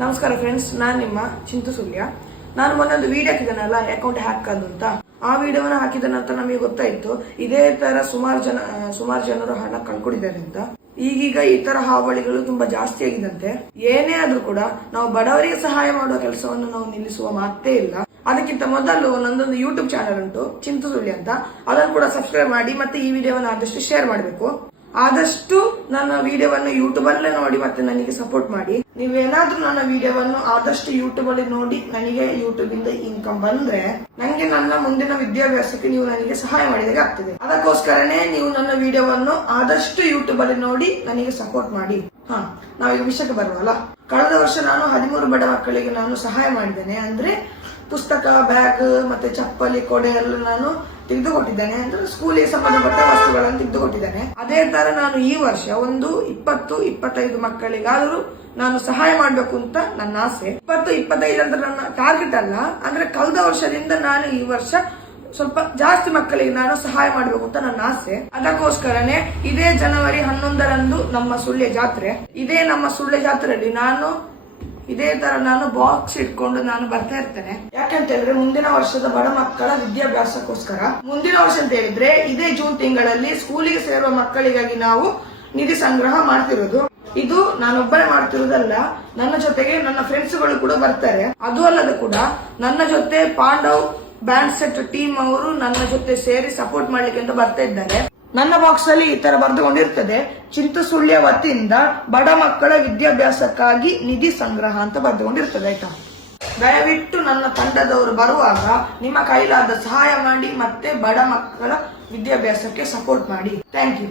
ನಮಸ್ಕಾರ ಫ್ರೆಂಡ್ಸ್, ನಾನು ನಿಮ್ಮ ಚಿಂತು ಸುಳ್ಯ. ನಾನು ಮೊನ್ನೊಂದು ವಿಡಿಯೋ ಹಾಕಿದನಲ್ಲ, ಅಕೌಂಟ್ ಹ್ಯಾಕ್ ಆದ ಅಂತ. ಆ ವಿಡಿಯೋನ ಹಾಕಿದ ನಂತರ ನಮಗೆ ಗೊತ್ತಾಯ್ತು ಇದೇ ತರ ಸುಮಾರು ಜನರು ಹಣ ಕಳ್ಕೊಂಡಿದ್ದಾರೆ ಅಂತ. ಈಗೀಗ ಈ ತರ ಹಾವಳಿಗಳು ತುಂಬಾ ಜಾಸ್ತಿ ಆಗಿದಂತೆ. ಏನೇ ಆದ್ರೂ ಕೂಡ ನಾವು ಬಡವರಿಗೆ ಸಹಾಯ ಮಾಡುವ ಕೆಲಸವನ್ನು ನಾವು ನಿಲ್ಲಿಸುವ ಮಾತೇ ಇಲ್ಲ. ಅದಕ್ಕಿಂತ ಮೊದಲು ನಂದೊಂದು ಯೂಟ್ಯೂಬ್ ಚಾನಲ್ ಉಂಟು, ಚಿಂತು ಸುಳ್ಯ ಅಂತ. ಅದನ್ನು ಕೂಡ ಸಬ್ಸ್ಕ್ರೈಬ್ ಮಾಡಿ ಮತ್ತೆ ಈ ವಿಡಿಯೋವನ್ನು ಆದಷ್ಟು ಶೇರ್ ಮಾಡಬೇಕು. ಆದಷ್ಟು ನನ್ನ ವಿಡಿಯೋವನ್ನು ಯೂಟ್ಯೂಬ್ ಅಲ್ಲೇ ನೋಡಿ ಮತ್ತೆ ನನಗೆ ಸಪೋರ್ಟ್ ಮಾಡಿ. ನೀವೇನಾದ್ರೂ ನನ್ನ ವಿಡಿಯೋವನ್ನು ಆದಷ್ಟು ಯೂಟ್ಯೂಬ್ ಅಲ್ಲಿ ನೋಡಿ ನನಗೆ ಯೂಟ್ಯೂಬ್ ಇಂದ ಇನ್ಕಮ್ ಬಂದ್ರೆ ನನಗೆ ನನ್ನ ಮುಂದಿನ ವಿದ್ಯಾಭ್ಯಾಸಕ್ಕೆ ನೀವು ನನಗೆ ಸಹಾಯ ಮಾಡಿದಾಗ ಆಗ್ತದೆ. ಅದಕ್ಕೋಸ್ಕರನೇ ನೀವು ನನ್ನ ವಿಡಿಯೋವನ್ನು ಆದಷ್ಟು ಯೂಟ್ಯೂಬ್ ಅಲ್ಲಿ ನೋಡಿ ನನಗೆ ಸಪೋರ್ಟ್ ಮಾಡಿ. ನಾವೀಗ ವಿಷಯಕ್ಕೆ ಬರುವಲ್ಲ. ಕಳೆದ ವರ್ಷ ನಾನು 13 ಬಡ ಮಕ್ಕಳಿಗೆ ನಾನು ಸಹಾಯ ಮಾಡಿದ್ದೇನೆ. ಅಂದ್ರೆ ಪುಸ್ತಕ, ಬ್ಯಾಗ್ ಮತ್ತೆ ಚಪ್ಪಲಿ, ಕೊಡೆ ಎಲ್ಲ ನಾನು ತೆಗೆದುಕೊಟ್ಟಿದ್ದೇನೆ. ಅಂದ್ರೆ ಸ್ಕೂಲಿಗೆ ಸಂಬಂಧಪಟ್ಟ ವಸ್ತುಗಳನ್ನು ತೆಗೆದುಕೊಟ್ಟಿದ್ದೇನೆ. ಅದೇ ತರ ನಾನು ಈ ವರ್ಷ ಒಂದು 20-25 ಮಕ್ಕಳಿಗಾದರೂ ನಾನು ಸಹಾಯ ಮಾಡ್ಬೇಕು ಅಂತ ನನ್ನ ಆಸೆ. 20-25 ಅಂತ ನನ್ನ ಟಾರ್ಗೆಟ್ ಅಲ್ಲ. ಅಂದ್ರೆ ಕಳೆದ ವರ್ಷದಿಂದ ನಾನು ಈ ವರ್ಷ ಸ್ವಲ್ಪ ಜಾಸ್ತಿ ಮಕ್ಕಳಿಗೆ ನಾನು ಸಹಾಯ ಮಾಡಬೇಕು ಅಂತ ನನ್ನ ಆಸೆ. ಅದಕ್ಕೋಸ್ಕರನೇ ಇದೇ ಜನವರಿ 11ರಂದು ನಮ್ಮ ಸುಳ್ಯ ಜಾತ್ರೆ. ನಮ್ಮ ಸುಳ್ಯ ಜಾತ್ರೆಯಲ್ಲಿ ಇದೇ ತರ ನಾನು ಬಾಕ್ಸ್ ಇಟ್ಕೊಂಡು ನಾನು ಬರ್ತಾ ಇರ್ತೇನೆ. ಯಾಕಂತ ಹೇಳಿದ್ರೆ ಮುಂದಿನ ವರ್ಷದ ಬಡ ಮಕ್ಕಳ ವಿದ್ಯಾಭ್ಯಾಸಕ್ಕೋಸ್ಕರ. ಮುಂದಿನ ವರ್ಷ ಅಂತ ಹೇಳಿದ್ರೆ ಇದೇ ಜೂನ್ ತಿಂಗಳಲ್ಲಿ ಸ್ಕೂಲಿಗೆ ಸೇರುವ ಮಕ್ಕಳಿಗಾಗಿ ನಾವು ನಿಧಿ ಸಂಗ್ರಹ ಮಾಡ್ತಿರೋದು. ಇದು ನಾನೊಬ್ಬನೇ ಮಾಡ್ತಿರೋದಲ್ಲ, ನನ್ನ ಜೊತೆಗೆ ನನ್ನ ಫ್ರೆಂಡ್ಸ್ಗಳು ಕೂಡ ಬರ್ತಾರೆ. ಅದು ಅಲ್ಲದೆ ಕೂಡ ನನ್ನ ಜೊತೆ ಪಾಂಡವ್ ಬ್ಯಾಂಡ್ ಸೆಟ್ ಟೀಮ್ ಅವರು ನನ್ನ ಜೊತೆ ಸೇರಿ ಸಪೋರ್ಟ್ ಮಾಡ್ಲಿಕ್ಕೆ ಅಂತ ಬರ್ತಾ ಇದ್ದಾರೆ. ನನ್ನ ಬಾಕ್ಸ್ ಅಲ್ಲಿ ಈ ತರ ಬರೆದುಕೊಂಡಿರ್ತದೆ, ಚಿಂತು ಸುಳ್ಯ ವತಿಯಿಂದ ಬಡ ಮಕ್ಕಳ ವಿದ್ಯಾಭ್ಯಾಸಕ್ಕಾಗಿ ನಿಧಿ ಸಂಗ್ರಹ ಅಂತ ಬರೆದುಕೊಂಡಿರ್ತದೆ. ಆಯ್ತಾ, ದಯವಿಟ್ಟು ನನ್ನ ತಂಡದವರು ಬರುವಾಗ ನಿಮ್ಮ ಕೈಲಾದ ಸಹಾಯ ಮಾಡಿ ಮತ್ತೆ ಬಡ ಮಕ್ಕಳ ವಿದ್ಯಾಭ್ಯಾಸಕ್ಕೆ ಸಪೋರ್ಟ್ ಮಾಡಿ. Thank you.